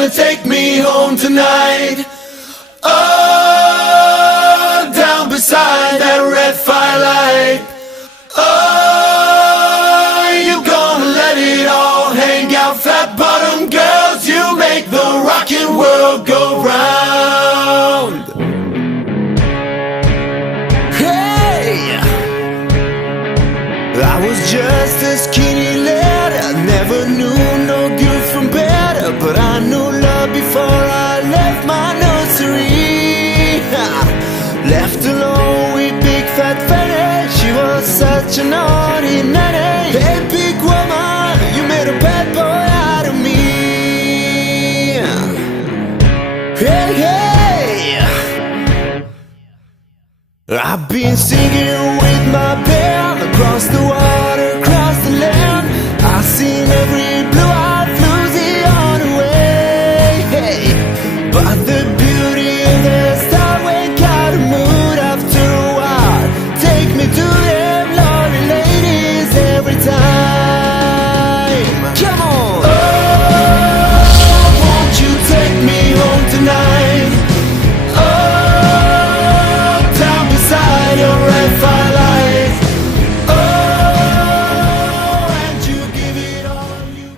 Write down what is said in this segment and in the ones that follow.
gonna take me home tonight. Oh, down beside that red firelight. Oh, you gonna let it all hang out, flat bottom girls. You make the rockin' world go round. Hey, I was just a skinny lad, I never knew no good from bad, but I knew love before I left my nursery. Left alone with big fat Fanny, she was such a naughty nanny. Hey big woman, you made a bad boy out of me. Hey, hey, I've been singing with my band across the water, across the land. I've seen every blue-eyed floozy on the way. Hey, but the beauty of the star went out of mood after a while. Take me to them lovely ladies every time. Come on! Oh, won't you take me home tonight? Oh, down beside your red firelight. Oh, and you give it all you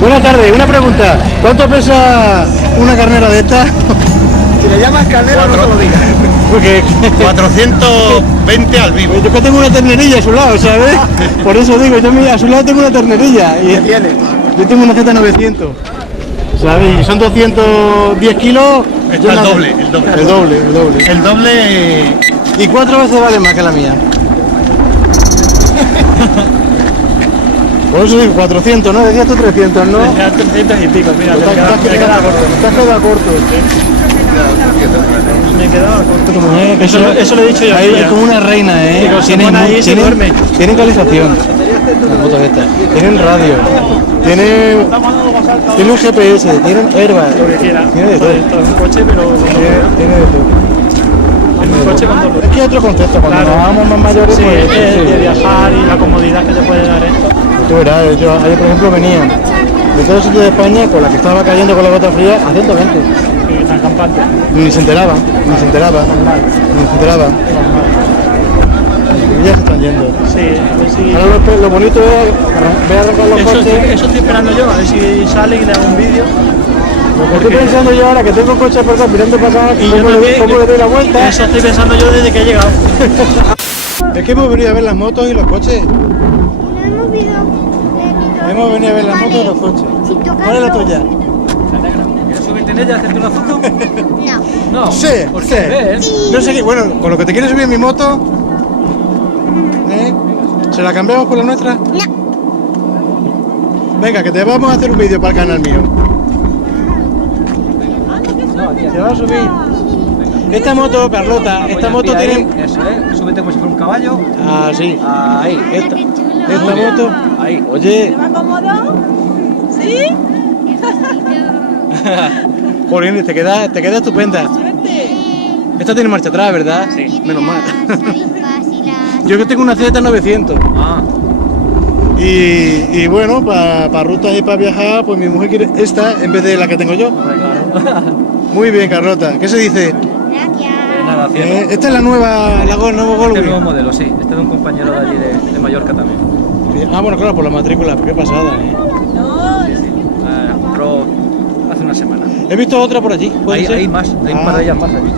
Buenas tardes, una pregunta. ¿Cuánto pesa una carnera de esta? Si le llamas carnera, no te lo digas. Porque 420 al vivo. yo que tengo una ternerilla a su lado, ¿sabes? Por eso digo, yo a su lado tengo una ternerilla. ¿Qué tienes? Yo tengo una Z900, ¿sabes? Y son 210 kilos. Está yo el nada. doble, el doble. El doble, el doble. El doble. Y 4 veces vale más que la mía. Por eso digo 400, ¿no? Decías tú 300, ¿no? Ya 300 y pico, mira, Te has quedado corto. Me quedaba corto. Tu mujer, Eso lo he dicho yo. ahí a ella. es como una reina, ¿eh? Digo, se pone ahí y se duerme. Tienen calefacción, las motos estas. Tienen radio, tienen GPS, tienen airbag. Lo que quiera. Tiene de todo. Esto es un coche, pero Tiene de todo. es un coche con dos Es que hay otro concepto, cuando Claro. nos hagamos más mayores, Sí, pues... de viajar y la comodidad que te puede dar esto. Tú verás, ayer por ejemplo venían de todos los sitios de España con la que estaba cayendo con la gota fría a 120. Que están campantes. Ni se enteraban. Y ya se están yendo. Sí, sí. Ahora lo bonito es ver arrancar los coches. Eso estoy esperando yo, a ver si sale y le hago un vídeo. Estoy pensando yo ahora que tengo coche por acá, mirando para acá, Y yo cómo le también, doy la vuelta. Eso estoy pensando yo desde que he llegado. Es que hemos venido a ver las motos y los coches. Hemos venido a ver las motos y los coches. ¿Cuál es la tuya? ¿Quieres subirte en ella y hacerte una foto? No. No. Sí, ¿Por sí. qué? ¿Ves? No sé qué, bueno, con lo que te quieres subir en mi moto, ¿eh? ¿Se la cambiamos por la nuestra? No. Venga, que te vamos a hacer un vídeo para el canal mío. Se va a subir. Esta moto, Carlota, esta moto tiene... Eso es, súbete como si fuera un caballo. Ah, sí. Ahí. Esta Muy bien. moto... Ahí. Oye, ¿Va cómodo? ¿Sí? Jolín, te queda estupenda. Suerte. Esta tiene marcha atrás, ¿verdad? Sí. Menos mal. Yo que tengo una Z900. Ah. Y bueno, para rutas y para viajar, pues mi mujer quiere esta en vez de la que tengo yo. Claro. Muy bien, Carlota. ¿Qué se dice? Nada, cielo. Esta es la nueva, nuevo Este nuevo Goldwing. modelo, sí. Este de un compañero de allí de Mallorca también. Ah, bueno, claro, por la matrícula. Qué pasada, ¿eh? No, Sí, sí. La compró hace una semana. He visto otra por allí. ¿Puede ser? Hay más, hay un Ah. par de ellas más allí.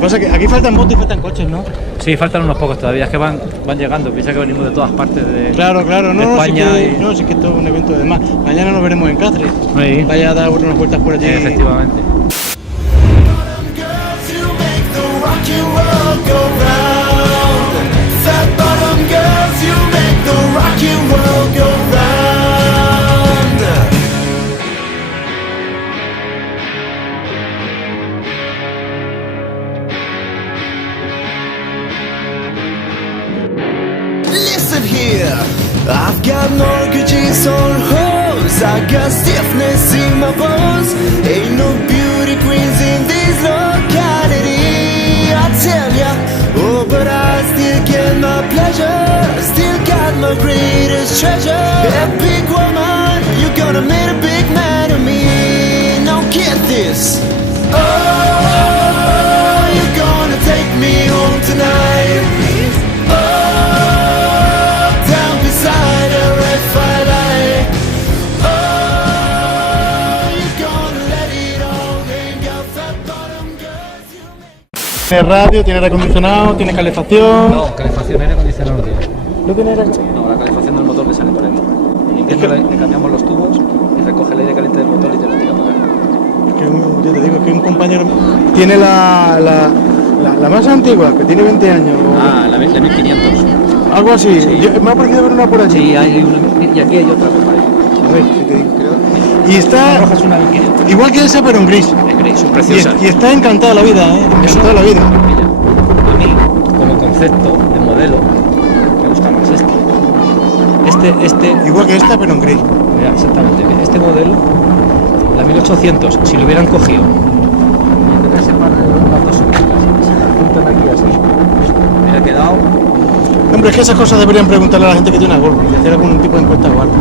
Pasa que aquí faltan motos y faltan coches, ¿no? Sí, faltan unos pocos todavía, es que van llegando. Piensa que venimos de todas partes de Claro, de no, España. sí que esto es un evento de más. Mañana nos veremos en Cáceres. Sí. Vaya a dar unas vueltas por allí. Efectivamente. girls, you make the rockin' world go round. Fat bottom girls, you make the rockin' world go round. Listen here, I've got mortgages on hoes, I got stiffness in my bones. Ain't no beauty queens in this locality, I tell ya. Oh, but I still get my pleasure, still got my greatest treasure. That big woman, you gonna make a big man of me. Now get this. Oh, you're gonna take me home tonight. Oh, down beside a red firelight. Oh, you're gonna let it all hang out that bottom, girls you make. Tiene radio, tiene aire acondicionado, tiene calefacción. No, calefacción, aire acondicionado no tiene. No tiene aire. No, la calefacción del motor que sale por ahí. En invierno le cambiamos los tubos y recoge el aire caliente del motor y te lo tira para acá. Yo te digo que un compañero tiene la más antigua, que tiene 20 años. Ah, la 1500. Algo así. Sí. Me ha parecido ver una por allí. Sí, hay una, y aquí hay otra, me parece. A ver, ¿qué te digo? Y La está roja es una 1500. igual que esa, pero en gris. Es gris, son Y, preciosas. y está encantada la vida, ¿eh? Encantada la vida. Mira, a mí, como concepto de modelo, me gusta más este. Igual que esta, pero en gris. Mira, exactamente. Este modelo, la 1800, si lo hubieran cogido y en vez de separar las dos orejas, se las juntan aquí así, me hubiera quedado. Hombre, es que esas cosas deberían preguntarle a la gente que tiene una Volvo y hacer algún tipo de encuesta o algo.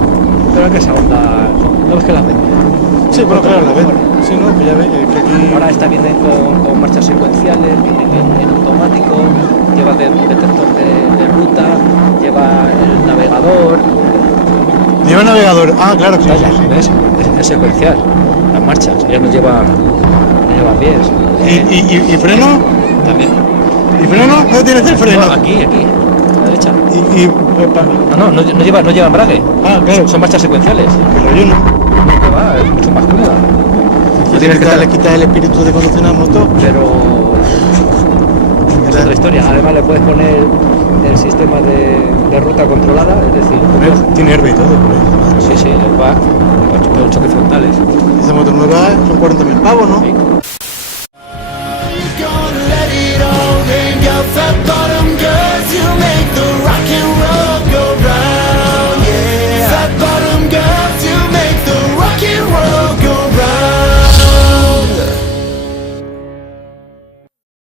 Pero que esa onda, no ves que las venden. Sí, bueno, claro, la ven. Sí, no, que ya ves que aquí... Ahora esta viene con marchas secuenciales, viene en automático, lleva detector de ruta, lleva el navegador. Lleva navegador. Ah, claro, que Vaya, sí. ¿ves? Es secuencial, las marchas, ya no lleva pies. ¿Y freno? También. ¿Y freno? No tienes el freno. No, aquí, a la derecha. No lleva embrague. Ah, claro. Son marchas secuenciales. Pero yo no. No, que va, es mucho más cómoda. No tienes que le quitas el espíritu de conducir una moto. Pero es otra historia. Además le puedes poner el sistema de ruta controlada, es decir, Tiene herbe y todo. Por ahí. sí, va con choques frontales. Esa moto nueva son 40.000 pavos, ¿no? Sí.